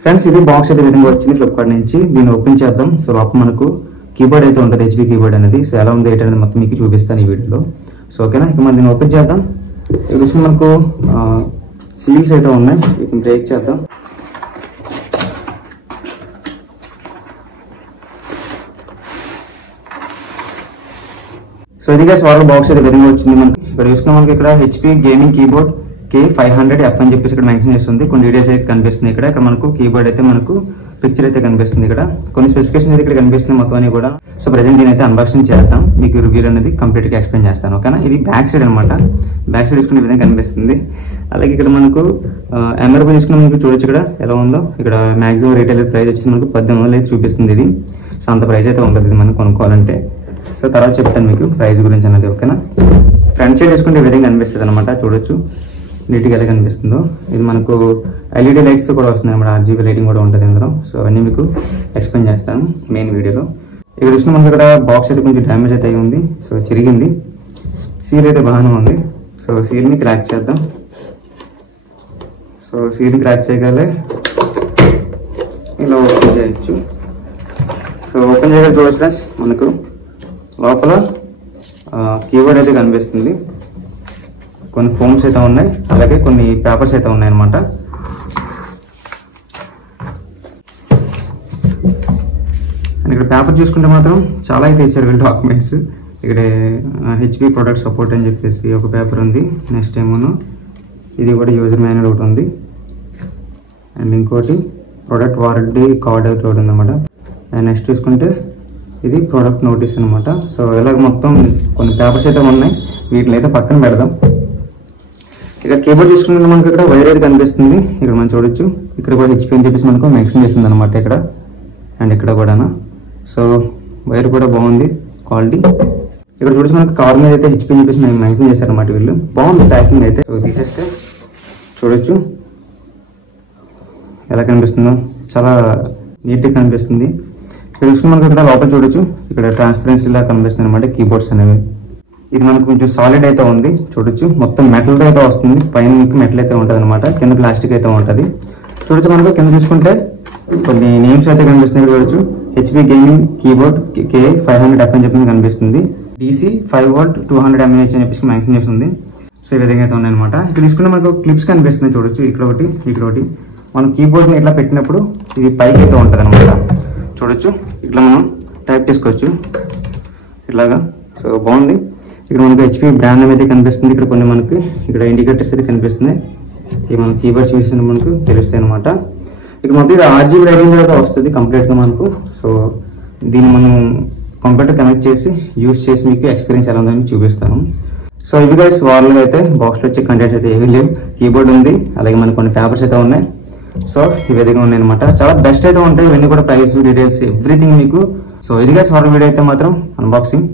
Friends ఇది box అయితే విధంగా వచ్చింది ఫ్లిప్కార్ట్ నుంచి. దీన్ని ఓపెన్ చేద్దాం. సో లోపల మనకు కీబోర్డ్ అయితే ఉంటుంది, హెచ్పి కీబోర్డ్ అనేది. సో ఎలా ఉంది ఏంటి అనేది మొత్తం మీకు చూపిస్తాను ఈ వీడియోలో. సో ఓకేనా, ఇక మనం దీన్ని ఓపెన్ చేద్దాం. ఇక్కడ మనకు సీల్స్ అయితే ఉన్నాయి, వీటిని బ్రేక్ చేద్దాం. సో ఇది గైస్ వాటర్ బాక్స్ అయితే విధంగా వచ్చింది మనకి. ఇక్కడ చూసుకున్న మనకి ఇక్కడ హెచ్పి గేమింగ్ కీబోర్డ్ K500F అని చెప్పేసి ఇక్కడ మెన్షన్ చేస్తుంది. కొన్ని డీటెయిల్స్ అయితే కనిపిస్తుంది ఇక్కడ. ఇక్కడ మనకు కీబోర్డ్ అయితే మనకు పిక్చర్ అయితే కనిపిస్తుంది. ఇక్కడ కొన్ని స్పెసిఫికేషన్ అయితే ఇక్కడ కనిపిస్తుంది మొత్తం అని కూడా. సో ప్రెసెంట్ దీని అయితే అన్బాక్సింగ్ చేద్దాం, మీకు రివ్యూ అనేది కంప్లీట్ గా ఎక్స్ప్లెయిన్ చేస్తాను. ఓకేనా, ఇది బ్యాక్ సైడ్ అనమాట. బ్యాక్ సైడ్ తీసుకునే విధంగా కనిపిస్తుంది. అలాగే ఇక్కడ మనకు ఎంఆర్పీ తీసుకున్న మనకు చూడొచ్చు ఇక్కడ ఎలా ఉందో. ఇక్కడ మాక్సిమం రీటైల్ ప్రైస్ వచ్చేసి మనకు 1800 అయితే చూపిస్తుంది ఇది. సో అంత ప్రైస్ అయితే ఉంటుంది ఇది మనం కొనుక్కోవాలంటే. సో తర్వాత చెప్తాను మీకు ప్రైస్ గురించి అన్నది. ఓకేనా, ఫ్రంట్ సైడ్ తీసుకుంటే ఈ విధంగా కనిపిస్తుంది అనమాట. చూడొచ్చు నీట్గా ఎలా కనిపిస్తుందో. ఇది మనకు ఎల్ఈడి లైట్స్ కూడా వస్తుంది అనమాట, RGB లైటింగ్ కూడా ఉంటుంది ఇందులో. సో అవన్నీ మీకు ఎక్స్ప్లెయిన్ చేస్తాను మెయిన్ వీడియోలో. ఇక్కడ చూసిన మనకి ఇక్కడ బాక్స్ అయితే కొంచెం డ్యామేజ్ అయితే ఉంది. సో చిరిగింది. సీల్ అయితే బాగానే ఉంది. సో సీల్ని క్రాక్ చేద్దాం. సో సీల్ని క్రాక్ చేయగలే ఇలా ఓపెన్ చేయొచ్చు. సో ఓపెన్ చేయగల చూడొచ్చు ఫ్రెండ్స్, మనకు లోపల కీబోర్డ్ అయితే కనిపిస్తుంది. కొన్ని ఫోమ్స్ అయితే ఉన్నాయి, అలాగే కొన్ని పేపర్స్ అయితే ఉన్నాయి అన్నమాట. అండ్ ఇక్కడ పేపర్ చూసుకుంటే మాత్రం చాలా అయితే ఇచ్చారు వీళ్ళు డాక్యుమెంట్స్. ఇక్కడ హెచ్పి ప్రొడక్ట్ సపోర్ట్ అని చెప్పేసి ఒక పేపర్ ఉంది. నెక్స్ట్ ఏమోను ఇది కూడా యూజర్ మాన్యువల్ ఒకటి ఉంది. అండ్ ఇంకోటి ప్రొడక్ట్ వారంటీ కార్డ్ ఒకటి ఉందన్నమాట. అండ్ నెక్స్ట్ చూసుకుంటే ఇది ప్రొడక్ట్ నోటీస్ అనమాట. సో ఇలాగ మొత్తం కొన్ని పేపర్స్ అయితే ఉన్నాయి, వీటిని అయితే పక్కన పెడదాం. ఇక్కడ కీబోర్డ్ చూసుకుంటే మనకి ఇక్కడ వైర్ అయితే కనిపిస్తుంది. ఇక్కడ మనం చూడొచ్చు, ఇక్కడ కూడా హెచ్పి అని చెప్పేసి మనకు మెన్షన్ చేస్తుంది అనమాట ఇక్కడ. అండ్ ఇక్కడ కూడా సో వైర్ కూడా బాగుంది క్వాలిటీ. ఇక్కడ చూడొచ్చు మనకు కవర్ మీద అయితే హెచ్పి అని చెప్పేసి మేము మెన్షన్ చేశారన్నమాట వీళ్ళు. బాగుంది ప్యాకింగ్ అయితే. సో తీసేస్తే చూడొచ్చు ఎలా కనిపిస్తుందో, చాలా నీట్గా కనిపిస్తుంది. ఇక్కడ చూసుకుని మనకి ఇక్కడ లోపల చూడొచ్చు, ఇక్కడ ట్రాన్స్పరెన్సీ లా కనిపిస్తుంది అనమాట కీబోర్డ్స్ అనేవి. ఇది మనకు కొంచెం సాలిడ్ అయితే ఉంది. చూడొచ్చు మొత్తం మెటల్తో అయితే వస్తుంది. పైన మీకు మెటల్ అయితే ఉంటుంది అనమాట, కింద ప్లాస్టిక్ అయితే ఉంటుంది. చూడొచ్చు మనకు కింద చూసుకుంటే కొన్ని నేమ్స్ అయితే కనిపిస్తుంది. ఇక్కడ చూడొచ్చు హెచ్పి గేమింగ్ కీబోర్డ్ K500F అని చెప్పి కనిపిస్తుంది. DC 5V 200 mAh అని చెప్పేసి మెన్షన్ చేస్తుంది. సో ఈ విధంగా అయితే ఉన్నాయి అనమాట. ఇక్కడ చూసుకుంటే మనకు క్లిప్స్ కనిపిస్తున్నాయి. చూడొచ్చు ఇక్కడ ఒకటి, ఇక్కడ ఒకటి. మనం కీబోర్డ్ని ఇట్లా పెట్టినప్పుడు ఇది పైకి అయితే ఉంటుంది అనమాట. చూడొచ్చు ఇట్లా మనం టైప్ చేసుకోవచ్చు ఇట్లాగా. సో బాగుంది. ఇక్కడ మనకు హెచ్పి బ్రాండ్ నేమ్ అయితే కనిపిస్తుంది. ఇక్కడ కొన్ని మనకి ఇక్కడ ఇండికేటర్స్ అయితే కనిపిస్తున్నాయి. ఇవి మన కీబోర్డ్ చూసిన మనకు తెలుస్తాయి అనమాట. ఇక్కడ మొత్తం ఇది RGB లైటింగ్ అయితే వస్తుంది కంప్లీట్గా మనకు. సో దీన్ని మనం కంప్యూటర్ కనెక్ట్ చేసి యూజ్ చేసి మీకు ఎక్స్పీరియన్స్ ఎలా ఉందని చూపిస్తాను. సో ఇవి గైస్ వార్లో అయితే బాక్స్లో వచ్చే కంటెంట్స్ అయితే ఏమీ లేవు. కీబోర్డ్ ఉంది, అలాగే మనకు కొన్ని పేపర్స్ అయితే ఉన్నాయి. సో ఈ విధంగా ఉన్నాయి అనమాట. చాలా బెస్ట్ అయితే ఉంటాయి ఇవన్నీ కూడా, ప్రైస్ డీటెయిల్స్ ఎవ్రీథింగ్ మీకు. సో ఇది గైస్ వార్ వీడియో అయితే మాత్రం అన్బాక్సింగ్.